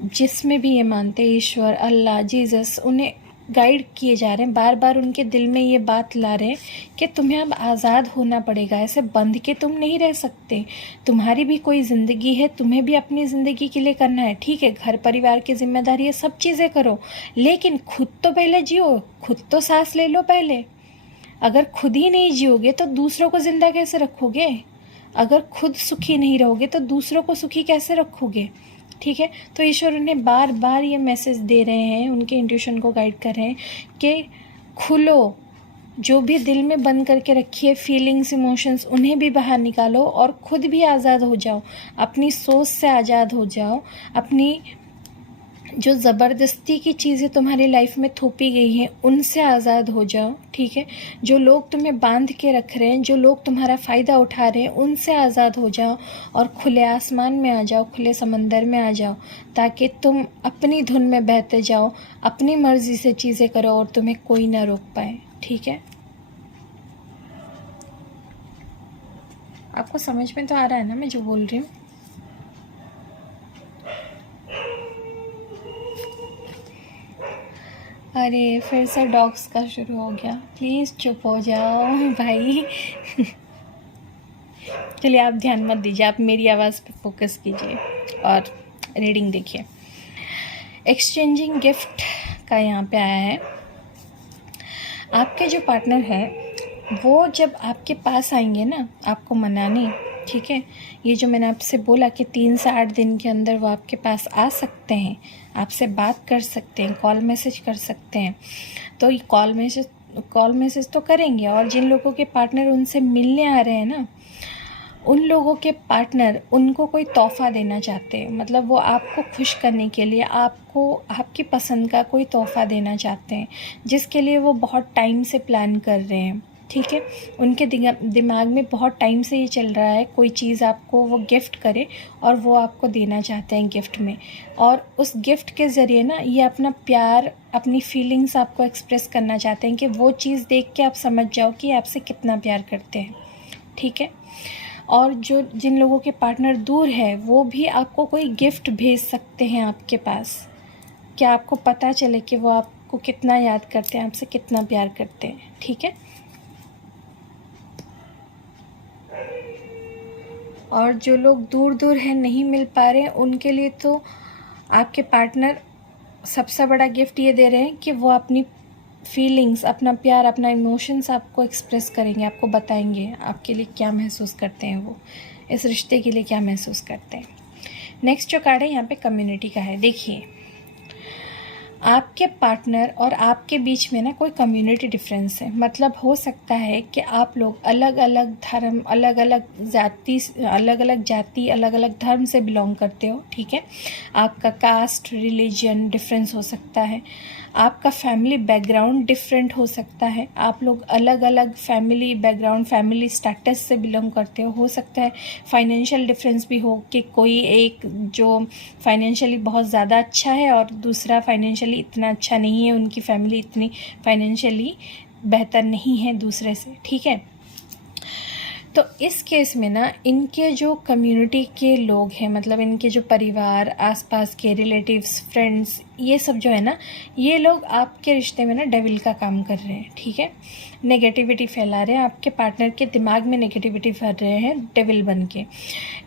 जिसमें भी ये मानते हैं ईश्वर, अल्लाह, जीसस, उन्हें गाइड किए जा रहे हैं, बार बार उनके दिल में ये बात ला रहे हैं कि तुम्हें अब आज़ाद होना पड़ेगा, ऐसे बंध के तुम नहीं रह सकते, तुम्हारी भी कोई ज़िंदगी है, तुम्हें भी अपनी ज़िंदगी के लिए करना है। ठीक है, घर परिवार की जिम्मेदारी है, सब चीज़ें करो, लेकिन खुद तो पहले जियो, खुद तो सांस ले लो पहले। अगर खुद ही नहीं जियोगे तो दूसरों को ज़िंदा कैसे रखोगे? अगर खुद सुखी नहीं रहोगे तो दूसरों को सुखी कैसे रखोगे? ठीक है, तो ईश्वर उन्हें बार बार ये मैसेज दे रहे हैं, उनके इंट्यूशन को गाइड कर रहे हैं कि खुलो, जो भी दिल में बंद करके रखी है फीलिंग्स, इमोशंस, उन्हें भी बाहर निकालो और खुद भी आज़ाद हो जाओ, अपनी सोच से आज़ाद हो जाओ, अपनी जो ज़बरदस्ती की चीज़ें तुम्हारी लाइफ में थोपी गई हैं उनसे आज़ाद हो जाओ। ठीक है, जो लोग तुम्हें बांध के रख रहे हैं, जो लोग तुम्हारा फ़ायदा उठा रहे हैं, उनसे आज़ाद हो जाओ और खुले आसमान में आ जाओ, खुले समंदर में आ जाओ, ताकि तुम अपनी धुन में बहते जाओ, अपनी मर्ज़ी से चीज़ें करो और तुम्हें कोई ना रोक पाए। ठीक है, आपको समझ में तो आ रहा है ना मैं जो बोल रही हूँ? अरे फिर से डॉग्स का शुरू हो गया, प्लीज़ चुप हो जाओ भाई। चलिए आप ध्यान मत दीजिए, आप मेरी आवाज़ पे फोकस कीजिए और रीडिंग देखिए। एक्सचेंजिंग गिफ्ट का यहाँ पे आया है। आपके जो पार्टनर है वो जब आपके पास आएंगे ना आपको मनाने, ठीक है, ये जो मैंने आपसे बोला कि 3 से 8 दिन के अंदर वो आपके पास आ सकते हैं, आपसे बात कर सकते हैं, कॉल मैसेज कर सकते हैं, तो ये कॉल मैसेज तो करेंगे। और जिन लोगों के पार्टनर उनसे मिलने आ रहे हैं ना, उन लोगों के पार्टनर उनको कोई तोहफ़ा देना चाहते हैं, मतलब वो आपको खुश करने के लिए आपको आपकी पसंद का कोई तोहफ़ा देना चाहते हैं, जिसके लिए वो बहुत टाइम से प्लान कर रहे हैं। ठीक है, उनके दिमाग में बहुत टाइम से ये चल रहा है कोई चीज़ आपको वो गिफ्ट करे और वो आपको देना चाहते हैं गिफ्ट में, और उस गिफ्ट के ज़रिए ना ये अपना प्यार, अपनी फीलिंग्स आपको एक्सप्रेस करना चाहते हैं कि वो चीज़ देख के आप समझ जाओ कि आपसे कितना प्यार करते हैं। ठीक है, और जो जिन लोगों के पार्टनर दूर है वो भी आपको कोई गिफ्ट भेज सकते हैं आपके पास, कि आपको पता चले कि वो आपको कितना याद करते हैं, आपसे कितना प्यार करते हैं। ठीक है, और जो लोग दूर दूर हैं, नहीं मिल पा रहे हैं, उनके लिए तो आपके पार्टनर सबसे बड़ा गिफ्ट ये दे रहे हैं कि वो अपनी फीलिंग्स, अपना प्यार, अपना इमोशंस आपको एक्सप्रेस करेंगे, आपको बताएंगे आपके लिए क्या महसूस करते हैं, वो इस रिश्ते के लिए क्या महसूस करते हैं। नेक्स्ट जो कार्ड है यहाँ पे कम्युनिटी का है। देखिए, आपके पार्टनर और आपके बीच में ना कोई कम्युनिटी डिफरेंस है, मतलब हो सकता है कि आप लोग अलग अलग धर्म, अलग अलग जाति, अलग अलग धर्म से बिलोंग करते हो। ठीक है, आपका कास्ट, रिलीजन डिफरेंस हो सकता है, आपका फैमिली बैकग्राउंड डिफरेंट हो सकता है, आप लोग अलग अलग फैमिली बैकग्राउंड, फैमिली स्टेटस से बिलोंग करते हो सकता है फाइनेंशियल डिफरेंस भी हो, कि कोई एक जो फाइनेंशियली बहुत ज़्यादा अच्छा है और दूसरा फाइनेंशियली इतना अच्छा नहीं है, उनकी फैमिली इतनी फाइनेंशियली बेहतर नहीं है दूसरे से। ठीक है, तो इस केस में ना इनके जो कम्युनिटी के लोग हैं, मतलब इनके जो परिवार, आसपास के रिलेटिव्स, फ्रेंड्स, ये सब जो है ना, ये लोग आपके रिश्ते में ना डेविल का काम कर रहे हैं। ठीक है, नेगेटिविटी फैला रहे हैं, आपके पार्टनर के दिमाग में नेगेटिविटी भर रहे हैं डेविल बन के,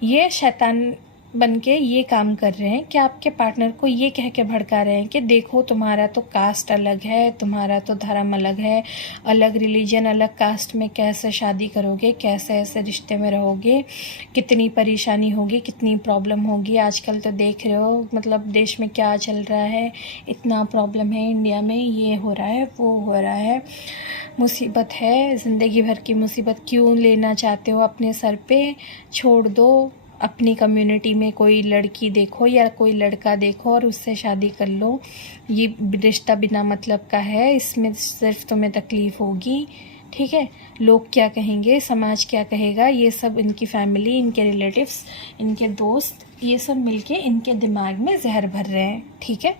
ये शैतान बन के ये काम कर रहे हैं कि आपके पार्टनर को ये कह के भड़का रहे हैं कि देखो तुम्हारा तो कास्ट अलग है, तुम्हारा तो धर्म अलग है, अलग रिलीजन, अलग कास्ट में कैसे शादी करोगे, कैसे ऐसे रिश्ते में रहोगे, कितनी परेशानी होगी, कितनी प्रॉब्लम होगी। आजकल तो देख रहे हो मतलब देश में क्या चल रहा है, इतना प्रॉब्लम है इंडिया में, ये हो रहा है, वो हो रहा है, मुसीबत है, ज़िंदगी भर की मुसीबत क्यों लेना चाहते हो अपने सर पे, छोड़ दो, अपनी कम्युनिटी में कोई लड़की देखो या कोई लड़का देखो और उससे शादी कर लो, ये रिश्ता बिना मतलब का है, इसमें सिर्फ तुम्हें तकलीफ़ होगी। ठीक है, लोग क्या कहेंगे, समाज क्या कहेगा, ये सब इनकी फैमिली, इनके रिलेटिव्स, इनके दोस्त, ये सब मिलके इनके दिमाग में जहर भर रहे हैं। ठीक है,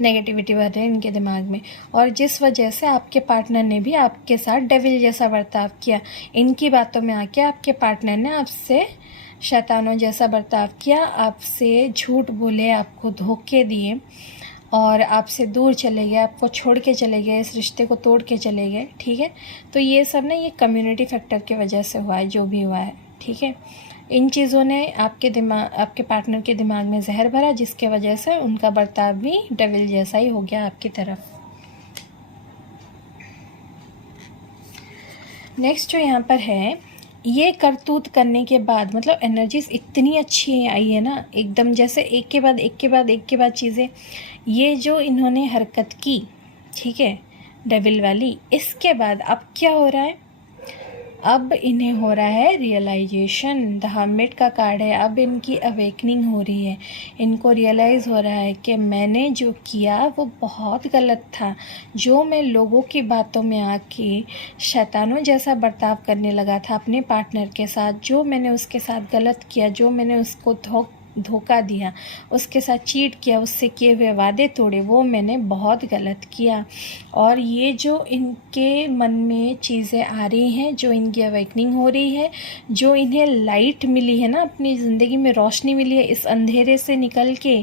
नेगेटिविटी भर रहे हैं इनके दिमाग में, और जिस वजह से आपके पार्टनर ने भी आपके साथ डेविल जैसा बर्ताव किया। इनकी बातों में आके आपके पार्टनर ने आपसे शैतानों जैसा बर्ताव किया, आपसे झूठ बोले, आपको धोखे दिए और आपसे दूर चले गए, आपको छोड़ के चले गए, इस रिश्ते को तोड़ के चले गए। ठीक है, तो ये सब ना ये कम्युनिटी फैक्टर की वजह से हुआ है, जो भी हुआ है। ठीक है, इन चीज़ों ने आपके पार्टनर के दिमाग में जहर भरा, जिसके वजह से उनका बर्ताव भी डेविल जैसा ही हो गया आपकी तरफ। नेक्स्ट जो यहाँ पर है, ये करतूत करने के बाद मतलब एनर्जीज इतनी अच्छी आई है ना, एकदम जैसे एक के बाद एक के बाद एक के बाद चीज़ें, ये जो इन्होंने हरकत की, ठीक है, डेविल वाली, इसके बाद अब क्या हो रहा है, अब इन्हें हो रहा है रियलाइजेशन। द हर्मिट का कार्ड है, अब इनकी अवेकनिंग हो रही है, इनको रियलाइज़ हो रहा है कि मैंने जो किया वो बहुत गलत था। जो मैं लोगों की बातों में आके शैतानों जैसा बर्ताव करने लगा था अपने पार्टनर के साथ, जो मैंने उसके साथ गलत किया, जो मैंने उसको धोखा दिया, उसके साथ चीट किया, उससे किए हुए वादे तोड़े, वो मैंने बहुत गलत किया। और ये जो इनके मन में चीज़ें आ रही हैं, जो इनकी अवेकनिंग हो रही है, जो इन्हें लाइट मिली है ना, अपनी ज़िंदगी में रोशनी मिली है इस अंधेरे से निकल के,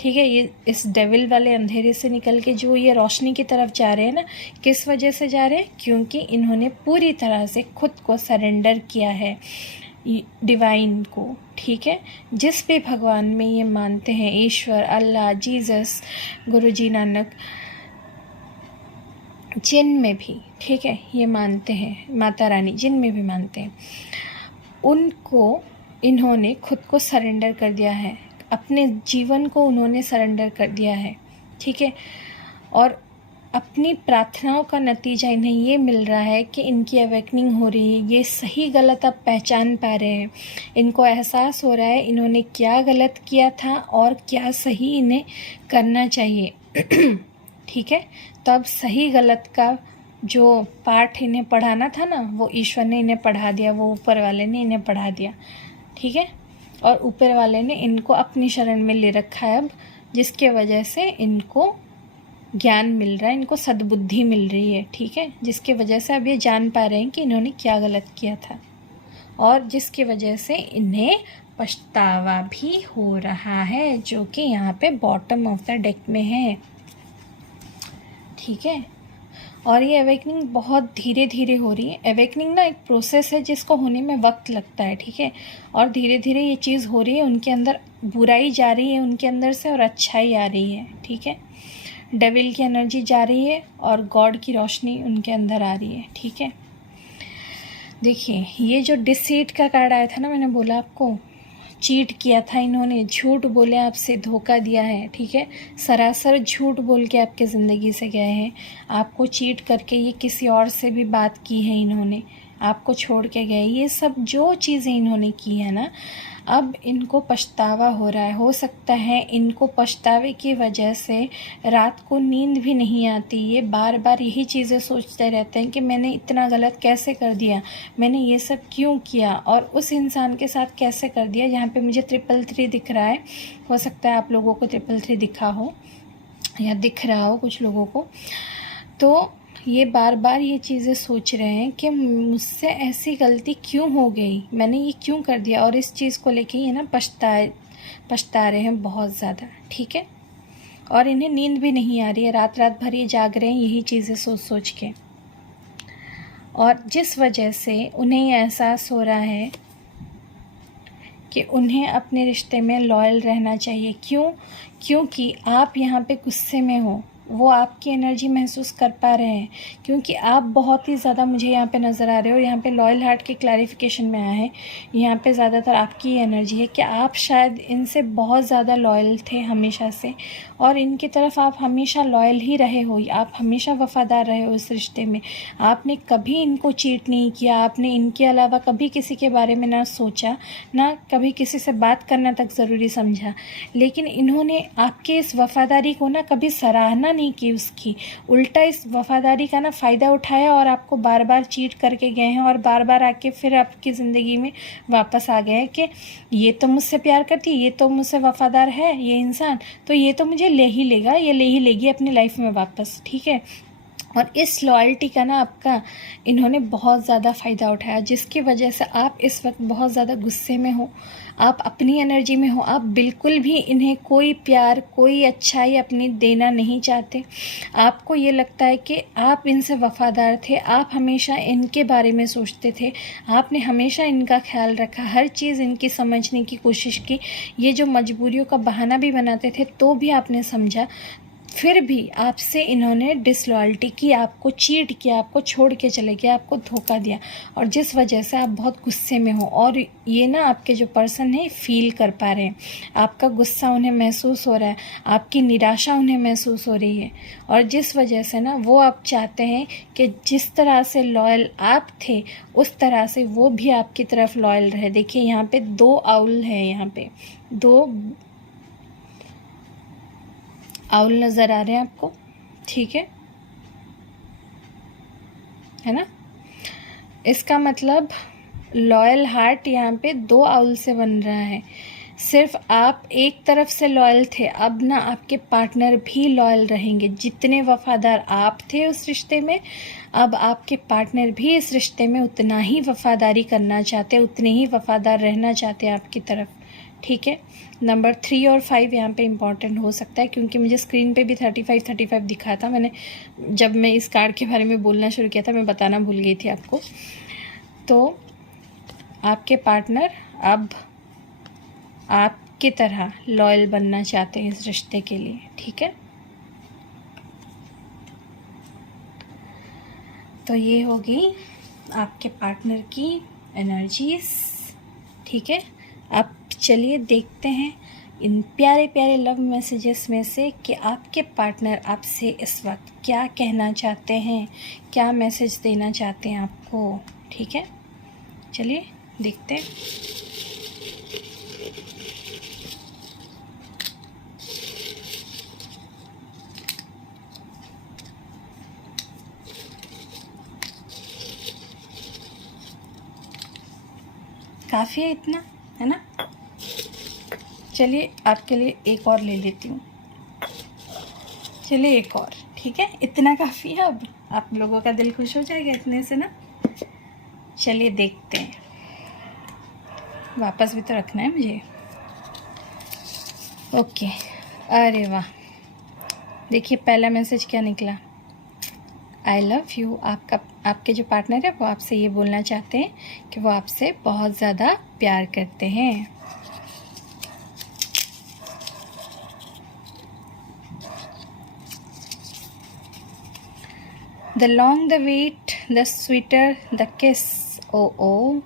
ठीक है, ये इस डेविल वाले अंधेरे से निकल के जो ये रोशनी की तरफ जा रहे हैं ना, किस वजह से जा रहे हैं, क्योंकि इन्होंने पूरी तरह से खुद को सरेंडर किया है डिवाइन को। ठीक है, जिस भी भगवान में ये मानते हैं, ईश्वर, अल्लाह, जीसस, गुरुजी नानक, जिन में भी, ठीक है, ये मानते हैं, माता रानी, जिन में भी मानते हैं, उनको इन्होंने खुद को सरेंडर कर दिया है, अपने जीवन को उन्होंने सरेंडर कर दिया है। ठीक है, और अपनी प्रार्थनाओं का नतीजा इन्हें ये मिल रहा है कि इनकी अवेकनिंग हो रही है, ये सही गलत अब पहचान पा रहे हैं, इनको एहसास हो रहा है इन्होंने क्या गलत किया था और क्या सही इन्हें करना चाहिए। ठीक है, तो अब सही गलत का जो पाठ इन्हें पढ़ाना था ना, वो ईश्वर ने इन्हें पढ़ा दिया, वो ऊपर वाले ने इन्हें पढ़ा दिया। ठीक है, और ऊपर वाले ने इनको अपनी शरण में ले रखा है अब, जिसके वजह से इनको ज्ञान मिल रहा है, इनको सद्बुद्धि मिल रही है। ठीक है, जिसकी वजह से अब ये जान पा रहे हैं कि इन्होंने क्या गलत किया था, और जिसकी वजह से इन्हें पछतावा भी हो रहा है, जो कि यहाँ पे बॉटम ऑफ द डेक में है। ठीक है, और ये अवेकनिंग बहुत धीरे धीरे हो रही है। अवेकनिंग ना एक प्रोसेस है जिसको होने में वक्त लगता है। ठीक है, और धीरे धीरे ये चीज़ हो रही है, उनके अंदर बुराई जा रही है उनके अंदर से, और अच्छाई आ रही है। ठीक है, डेविल की एनर्जी जा रही है और गॉड की रोशनी उनके अंदर आ रही है। ठीक है, देखिए ये जो डिसीट का कार्ड आया था ना, मैंने बोला आपको, चीट किया था इन्होंने, झूठ बोले, आपसे धोखा दिया है। ठीक है, सरासर झूठ बोल के आपके ज़िंदगी से गए हैं, आपको चीट करके ये किसी और से भी बात की है इन्होंने, आपको छोड़ के गए। ये सब जो चीज़ें इन्होंने की है ना, अब इनको पछतावा हो रहा है। हो सकता है इनको पछतावे की वजह से रात को नींद भी नहीं आती, ये बार बार यही चीज़ें सोचते रहते हैं कि मैंने इतना गलत कैसे कर दिया, मैंने ये सब क्यों किया, और उस इंसान के साथ कैसे कर दिया। यहाँ पे मुझे 333 दिख रहा है, हो सकता है आप लोगों को 333 दिखा हो या दिख रहा हो कुछ लोगों को। तो ये बार बार ये चीज़ें सोच रहे हैं कि मुझसे ऐसी गलती क्यों हो गई, मैंने ये क्यों कर दिया, और इस चीज़ को लेके ये ना पछता रहे हैं बहुत ज़्यादा। ठीक है, और इन्हें नींद भी नहीं आ रही है, रात रात भर ये जाग रहे हैं यही चीज़ें सोच सोच के, और जिस वजह से उन्हें ये एहसास हो रहा है कि उन्हें अपने रिश्ते में लॉयल रहना चाहिए। क्यों? क्योंकि आप यहाँ पे गुस्से में हो, वो आपकी एनर्जी महसूस कर पा रहे हैं, क्योंकि आप बहुत ही ज़्यादा मुझे यहाँ पे नज़र आ रहे हो। यहाँ पे लॉयल हार्ट के क्लैरिफिकेशन में आया है, यहाँ पे ज़्यादातर आपकी एनर्जी है कि आप शायद इनसे बहुत ज़्यादा लॉयल थे हमेशा से, और इनकी तरफ आप हमेशा लॉयल ही रहे हो, आप हमेशा वफ़ादार रहे हो इस रिश्ते में। आपने कभी इनको चीट नहीं किया, आपने इनके अलावा कभी किसी के बारे में ना सोचा, ना कभी किसी से बात करना तक ज़रूरी समझा, लेकिन इन्होंने आपके इस वफ़ादारी को ना कभी सराहना नहीं की उसकी, उल्टा इस वफ़ादारी का ना फ़ायदा उठाया और आपको बार बार चीट करके गए हैं और बार बार आके फिर आपकी ज़िंदगी में वापस आ गए हैं कि ये तो मुझसे प्यार करती है, ये तो मुझसे वफ़ादार है ये इंसान, तो ये तो मुझे ले ही लेगा, ये ले ही लेगी अपनी लाइफ में वापस, ठीक है। और इस लॉयल्टी का ना आपका इन्होंने बहुत ज़्यादा फ़ायदा उठाया, जिसकी वजह से आप इस वक्त बहुत ज़्यादा गुस्से में हो, आप अपनी एनर्जी में हो, आप बिल्कुल भी इन्हें कोई प्यार कोई अच्छाई अपनी देना नहीं चाहते। आपको ये लगता है कि आप इनसे वफ़ादार थे, आप हमेशा इनके बारे में सोचते थे, आपने हमेशा इनका ख्याल रखा, हर चीज़ इनकी समझने की कोशिश की, ये जो मजबूरियों का बहाना भी बनाते थे तो भी आपने समझा, फिर भी आपसे इन्होंने डिसलॉयल्टी की, आपको चीट किया, आपको छोड़ के चले गए, आपको धोखा दिया, और जिस वजह से आप बहुत गुस्से में हो। और ये ना आपके जो पर्सन है फील कर पा रहे हैं, आपका गुस्सा उन्हें महसूस हो रहा है, आपकी निराशा उन्हें महसूस हो रही है, और जिस वजह से ना वो आप चाहते हैं कि जिस तरह से लॉयल आप थे उस तरह से वो भी आपकी तरफ लॉयल रहे। देखिए यहाँ पे 2 आउल है, यहाँ पे 2 आउल नज़र आ रहे हैं आपको, ठीक है ना। इसका मतलब लॉयल हार्ट यहाँ पे 2 आउल से बन रहा है। सिर्फ आप एक तरफ से लॉयल थे, अब ना आपके पार्टनर भी लॉयल रहेंगे। जितने वफ़ादार आप थे उस रिश्ते में, अब आपके पार्टनर भी इस रिश्ते में उतना ही वफ़ादारी करना चाहते, उतने ही वफ़ादार रहना चाहते हैं आपकी तरफ, ठीक है। नंबर 3 और 5 यहाँ पे इम्पॉर्टेंट हो सकता है, क्योंकि मुझे स्क्रीन पे भी 35 दिखा था। मैंने जब मैं इस कार्ड के बारे में बोलना शुरू किया था, मैं बताना भूल गई थी आपको। तो आपके पार्टनर अब आपकी तरह लॉयल बनना चाहते हैं इस रिश्ते के लिए, ठीक है। तो ये होगी आपके पार्टनर की एनर्जीज, ठीक है। अब चलिए देखते हैं इन प्यारे प्यारे लव मैसेजेस में से कि आपके पार्टनर आपसे इस वक्त क्या कहना चाहते हैं, क्या मैसेज देना चाहते हैं आपको, ठीक है। चलिए देखते हैं। काफ़ी है इतना, है ना। चलिए आपके लिए एक और ले लेती हूँ। चलिए एक और, ठीक है, इतना काफ़ी है। अब आप लोगों का दिल खुश हो जाएगा इतने से ना। चलिए देखते हैं, वापस भी तो रखना है मुझे। ओके, अरे वाह, देखिए पहला मैसेज क्या निकला, आई लव यू। आपके जो पार्टनर है वो आपसे ये बोलना चाहते हैं कि वो आपसे बहुत ज़्यादा प्यार करते हैं। The long the wait the sweeter the kiss. ओ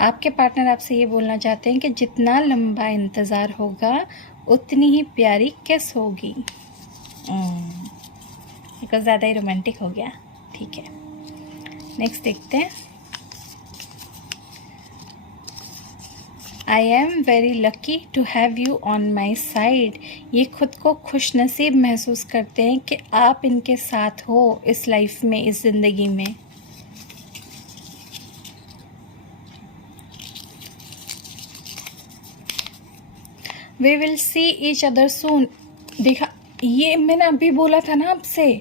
आपके पार्टनर आपसे ये बोलना चाहते हैं कि जितना लंबा इंतज़ार होगा उतनी ही प्यारी किस होगी। कुछ ज़्यादा ही रोमांटिक हो गया, ठीक है। नेक्स्ट देखते हैं। I am very lucky to have you on my side. ये खुद को खुश नसीब महसूस करते हैं कि आप इनके साथ हो इस लाइफ में, इस ज़िंदगी में। We will see each other soon. देखा, ये मैंने अभी बोला था ना आपसे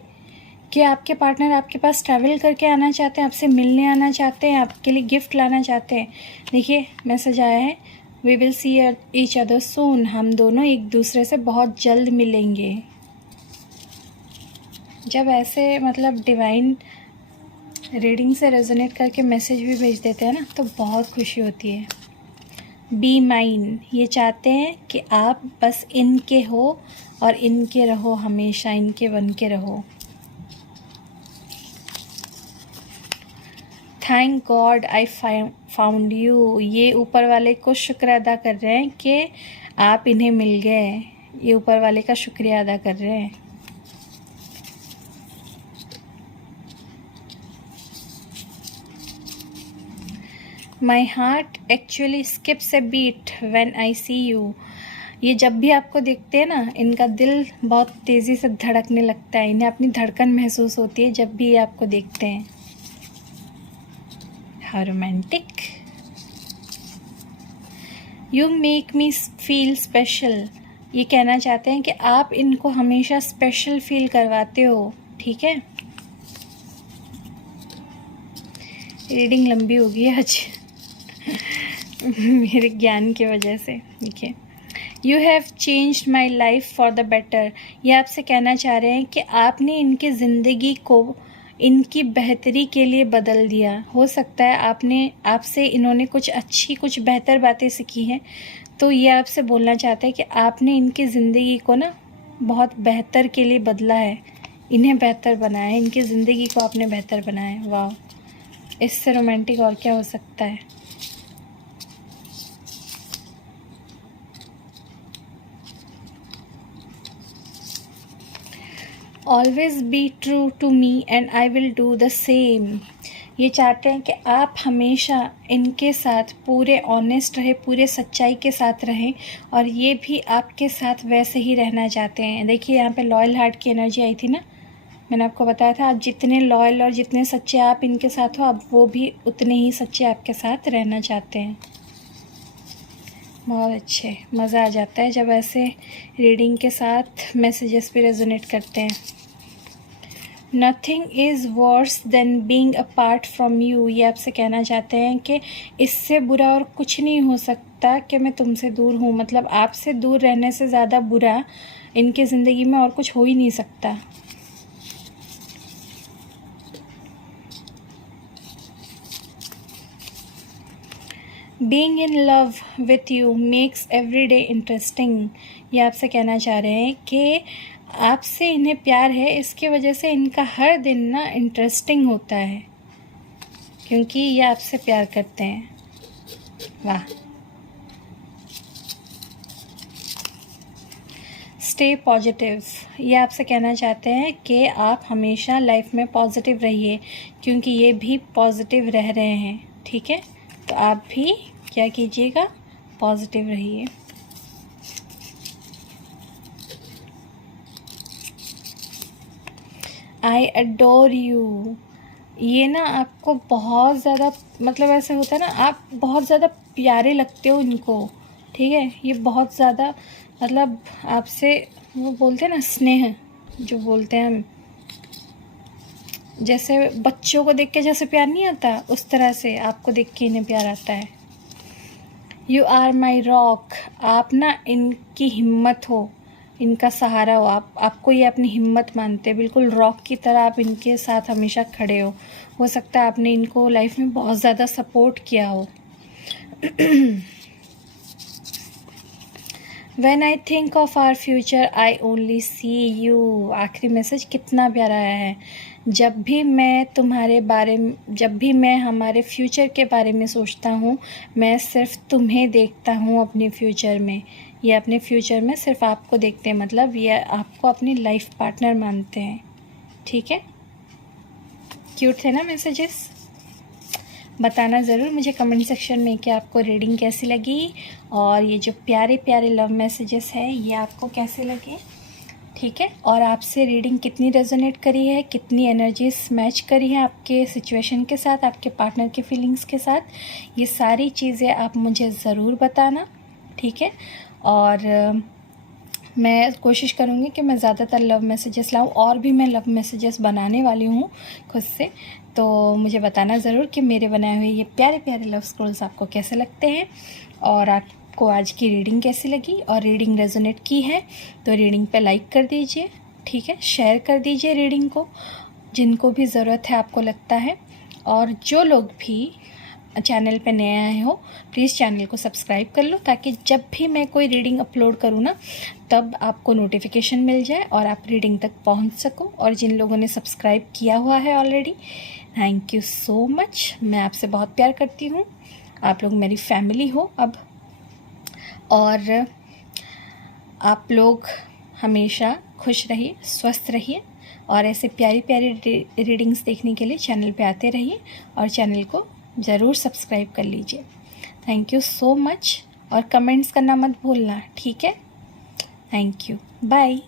कि आपके पार्टनर आपके पास ट्रैवल करके आना चाहते हैं, आपसे मिलने आना चाहते हैं, आपके लिए गिफ्ट लाना चाहते हैं। देखिए मैसेज आया है, we will see each other soon. हम दोनों एक दूसरे से बहुत जल्द मिलेंगे। जब ऐसे मतलब डिवाइन रीडिंग से रेजोनेट करके मैसेज भी भेज देते हैं ना, तो बहुत खुशी होती है। बी माइन, ये चाहते हैं कि आप बस इनके हो और इनके रहो, हमेशा इनके बन के रहो। Thank God I found you. ये ऊपर वाले को शुक्र अदा कर रहे हैं कि आप इन्हें मिल गए। ये ऊपर वाले का शुक्रिया अदा कर रहे हैं। My heart actually skips a beat when I see you. ये जब भी आपको देखते हैं ना, इनका दिल बहुत तेज़ी से धड़कने लगता है, इन्हें अपनी धड़कन महसूस होती है जब भी ये आपको देखते हैं। How romantic. You make me feel special. ये कहना चाहते हैं कि आप इनको हमेशा स्पेशल फील करवाते हो। ठीक है, रीडिंग लंबी होगी आज मेरे ज्ञान की वजह से। देखिए, you have changed my life for the better. ये आपसे कहना चाह रहे हैं कि आपने इनकी ज़िंदगी को इनकी बेहतरी के लिए बदल दिया। हो सकता है आपसे इन्होंने कुछ अच्छी, कुछ बेहतर बातें सीखी हैं, तो ये आपसे बोलना चाहते हैं कि आपने इनकी ज़िंदगी को ना बहुत बेहतर के लिए बदला है, इन्हें बेहतर बनाया है, इनकी ज़िंदगी को आपने बेहतर बनाया है। वाह, इससे रोमांटिक और क्या हो सकता है। Always be true to me and I will do the same. ये चाहते हैं कि आप हमेशा इनके साथ पूरे ऑनेस्ट रहे, पूरे सच्चाई के साथ रहें, और ये भी आपके साथ वैसे ही रहना चाहते हैं। देखिए, यहाँ पे लॉयल हार्ट की एनर्जी आई थी ना, मैंने आपको बताया था, आप जितने लॉयल और जितने सच्चे आप इनके साथ हो, अब वो भी उतने ही सच्चे आपके साथ रहना चाहते हैं। बहुत अच्छे, मज़ा आ जाता है जब ऐसे रीडिंग के साथ मैसेजेस भी रेजोनेट करते हैं। Nothing is worse than being apart from you. ये आपसे कहना चाहते हैं कि इससे बुरा और कुछ नहीं हो सकता कि मैं तुमसे दूर हूँ। मतलब आपसे दूर रहने से ज़्यादा बुरा इनके ज़िंदगी में और कुछ हो ही नहीं सकता। Being in love with you makes every day interesting. ये आपसे कहना चाह रहे हैं कि आपसे इन्हें प्यार है, इसकी वजह से इनका हर दिन ना इंटरेस्टिंग होता है, क्योंकि ये आपसे प्यार करते हैं। वाह। Stay positive. ये आपसे कहना चाहते हैं कि आप हमेशा लाइफ में पॉजिटिव रहिए, क्योंकि ये भी पॉजिटिव रह रहे हैं। ठीक है, तो आप भी क्या कीजिएगा, पॉजिटिव रहिए। I adore you. ये ना आपको बहुत ज़्यादा, मतलब ऐसे होता है ना, आप बहुत ज़्यादा प्यारे लगते हो इनको। ठीक है, ये बहुत ज़्यादा, मतलब आपसे वो बोलते हैं ना, स्नेह जो बोलते हैं हम, जैसे बच्चों को देख के जैसे प्यार नहीं आता, उस तरह से आपको देख के इन्हें प्यार आता है। You are my rock. आप ना इनकी हिम्मत हो, इनका सहारा हो। आपको ये अपनी हिम्मत मानते हैं, बिल्कुल रॉक की तरह आप इनके साथ हमेशा खड़े हो सकता है आपने इनको लाइफ में बहुत ज़्यादा सपोर्ट किया हो। When I think of our future, I only see you। आखिरी मैसेज कितना प्यारा आया है। जब भी मैं हमारे फ्यूचर के बारे में सोचता हूँ, मैं सिर्फ तुम्हें देखता हूँ अपने फ्यूचर में। ये अपने फ्यूचर में सिर्फ आपको देखते हैं, मतलब ये आपको अपनी लाइफ पार्टनर मानते हैं। ठीक है, क्यूट थे ना मैसेजेस। बताना ज़रूर मुझे कमेंट सेक्शन में कि आपको रीडिंग कैसी लगी, और ये जो प्यारे प्यारे लव मैसेजेस हैं ये आपको कैसे लगे। ठीक है, और आपसे रीडिंग कितनी रेजोनेट करी है, कितनी एनर्जीज मैच करी है आपके सिचुएशन के साथ, आपके पार्टनर के फीलिंग्स के साथ, ये सारी चीज़ें आप मुझे ज़रूर बताना। ठीक है, और मैं कोशिश करूँगी कि मैं ज़्यादातर लव मैसेजेस लाऊं, और भी मैं लव मैसेजेस बनाने वाली हूँ खुद से। तो मुझे बताना ज़रूर कि मेरे बनाए हुए ये प्यारे प्यारे लव स्क्रोल्स आपको कैसे लगते हैं, और आपको आज की रीडिंग कैसी लगी, और रीडिंग रेजोनेट की है तो रीडिंग पे लाइक कर दीजिए। ठीक है, शेयर कर दीजिए रीडिंग को जिनको भी ज़रूरत है, आपको लगता है। और जो लोग भी चैनल पे नए आए हो, प्लीज़ चैनल को सब्सक्राइब कर लो, ताकि जब भी मैं कोई रीडिंग अपलोड करूँ ना, तब आपको नोटिफिकेशन मिल जाए और आप रीडिंग तक पहुँच सको। और जिन लोगों ने सब्सक्राइब किया हुआ है already, thank you so much. मैं आपसे बहुत प्यार करती हूँ, आप लोग मेरी फैमिली हो अब। और आप लोग हमेशा खुश रहिए, स्वस्थ रहिए, और ऐसे प्यारी प्यारी रीडिंग्स देखने के लिए चैनल पे आते रहिए, और चैनल को ज़रूर सब्सक्राइब कर लीजिए। थैंक यू सो मच, और कमेंट्स करना मत भूलना। ठीक है। Thank you, bye.